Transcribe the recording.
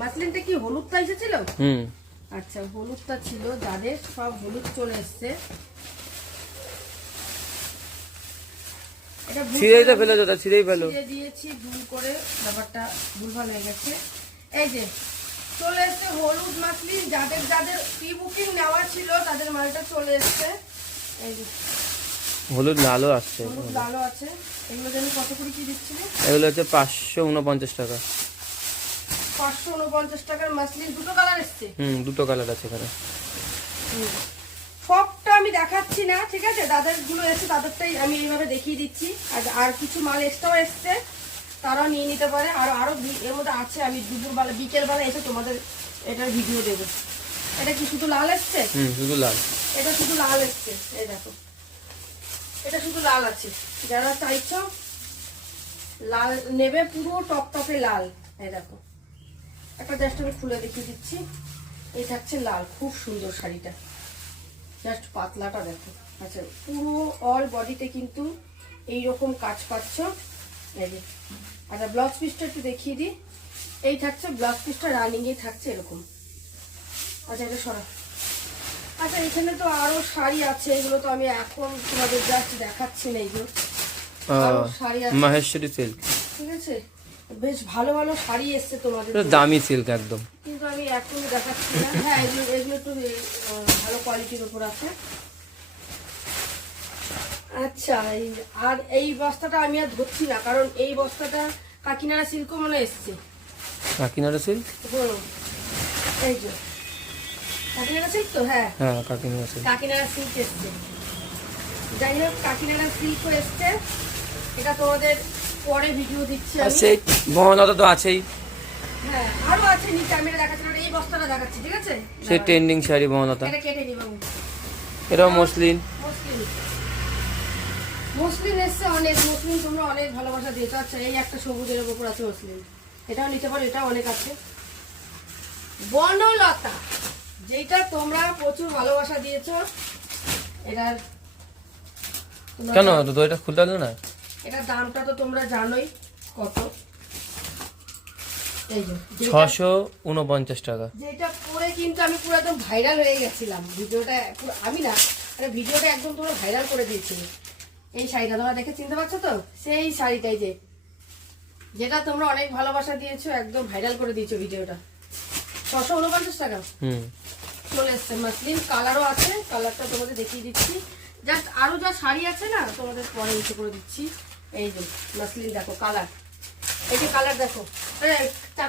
মাসলিনটা কি হলুদটা এসেছিল? আচ্ছা, হলুদটা ছিল যাদের, সব হলুদ চলে এসছে। এটা ছিঁড়েই ফেলে যেটা ছিঁড়েই ফেলো। ছিঁড়ে দিয়েছি ভুল করে, ব্যাপারটা ভুলভাল হয়ে গেছে। এই যে চলে এসছে হলুদ মাসলিন, যাদের যাদের প্রি বুকিং নেওয়া ছিল তাদের মালটা চলে এসছে। এই যে হলুদ লালও আসছে, হলুদ লালও আছে। এগুলো যেন কত করে কি দিচ্ছিল? এগুলো হচ্ছে 549 টাকা। 549 টাকার মাসলিন, দুটো কালার এসছে। দুটো কালার আছে এখানে। সবটা আমি দেখাচ্ছি না, ঠিক আছে? যাদের গুলো এসছে তাদেরটাই আমি এইভাবে দেখিয়ে দিচ্ছি। আর কিছু মাল এক্সট্রাও এসছে, তারাও নিয়ে নিতে পারে। আর আরো এর মধ্যে আছে, আমি দুপুরবেলা বিকেলবেলা এসে তোমাদের এটার ভিডিও দেবো। এটা কি শুধু লাল এসছে? শুধু লাল। এটা শুধু লাল এসছে, এই দেখো, এটা শুধু লাল আছে। যারা চাইছো লাল নেবে, পুরো টপটপে লাল, এই দেখো। একটা জাস্ট আমি খুলে দেখিয়ে দিচ্ছি। এই থাকছে লাল, খুব সুন্দর শাড়িটা, জাস্ট পাতলাটা দেখো। আচ্ছা, পুরো অল বডিতে কিন্তু এইরকম কাজ পাচ্ছ। এই যে, আচ্ছা ব্লাউজ পিসটা একটু দেখিয়ে দিই। এই থাকছে ব্লাউজ পিসটা, রানিং এ থাকছে এরকম। আচ্ছা, এটা সরা। আচ্ছা, এখানে তো আরো শাড়ি আছে, এগুলো তো আমি এখন তোমাদের জাস্ট দেখাচ্ছি না। এগুলো আরো শাড়ি আছে, মাহেশ্বরী সিল্ক, ঠিক আছে? বেশ ভালো ভালো শাড়ি এসছে তোমাদের, দামি সিল্ক একদম, কিন্তু আমি এখন দেখাচ্ছি না। হ্যাঁ, এগুলো এগুলো একটু ভালো কোয়ালিটির উপর আছে। আচ্ছা, আর এই বস্তাটা আমি আর ধরছি না, কারণ এই বস্তাটা কাকিনাড়া সিল্ক মনে এসছে। কাকিনাড়া সিল্ক, এই যে কাকিনাড়া সিল্ক তো, হ্যাঁ কাকিনাড়া সিল্ক, কাকিনাড়া সিল্ক এসছে। যাই হোক, কাকিনাড়া সিল্কও এসছে। এটা তোমাদের পরে ভিডিও দিচ্ছি আমি। সেই বহনতা তো আছেই। হ্যাঁ, আরো আছে নিচে, আমি এটা দেখাচ্ছি না, এই বস্তাটা দেখাচ্ছি, ঠিক আছে? সেই ট্রেন্ডিং শাড়ি বহনতা, এটা কেটে নিব। এটাও মসলিন। মসলিন এসছে অনেক, মসলিন তোমরা অনেক ভালোবাসা দিয়েছো। আচ্ছা, এই একটা সবুজের উপর আছে মসলিন, এটাও নিতে পারো, এটা অনেক আছে। বনলতা, যেটা তোমরা প্রচুর ভালোবাসা দিয়েছো, এটার কেন তো এটা খুলতে পারলো না? এটার দামটা তো তোমরা জানোই কত। এই যে 649 টাকা। যেটা পরে কিন্তু আমি পুরো একদম ভাইরাল হয়ে গেছিলাম। ভিডিওটা আমি না, মানে ভিডিওটা একদম তোমরা ভাইরাল করে দিয়েছিলে। এই শাড়িটা তোমরা দেখে চিনতে পারছো তো? সেই শাড়িটাই, যেটা তোমরা অনেক ভালোবাসা দিয়েছো, একদম ভাইরাল করে দিয়েছো ভিডিওটা। 649 টাকা চলে এসছে। মাসলিন কালারও আছে, কালারটা তোমাদের দেখিয়ে দিচ্ছি। জাস্ট আরো যা শাড়ি আছে না, তোমাদের পরে ইচ্ছে করে দিচ্ছি। এই যে মাসলিন দেখো কালার, এই যে কালার দেখো, চাকুটা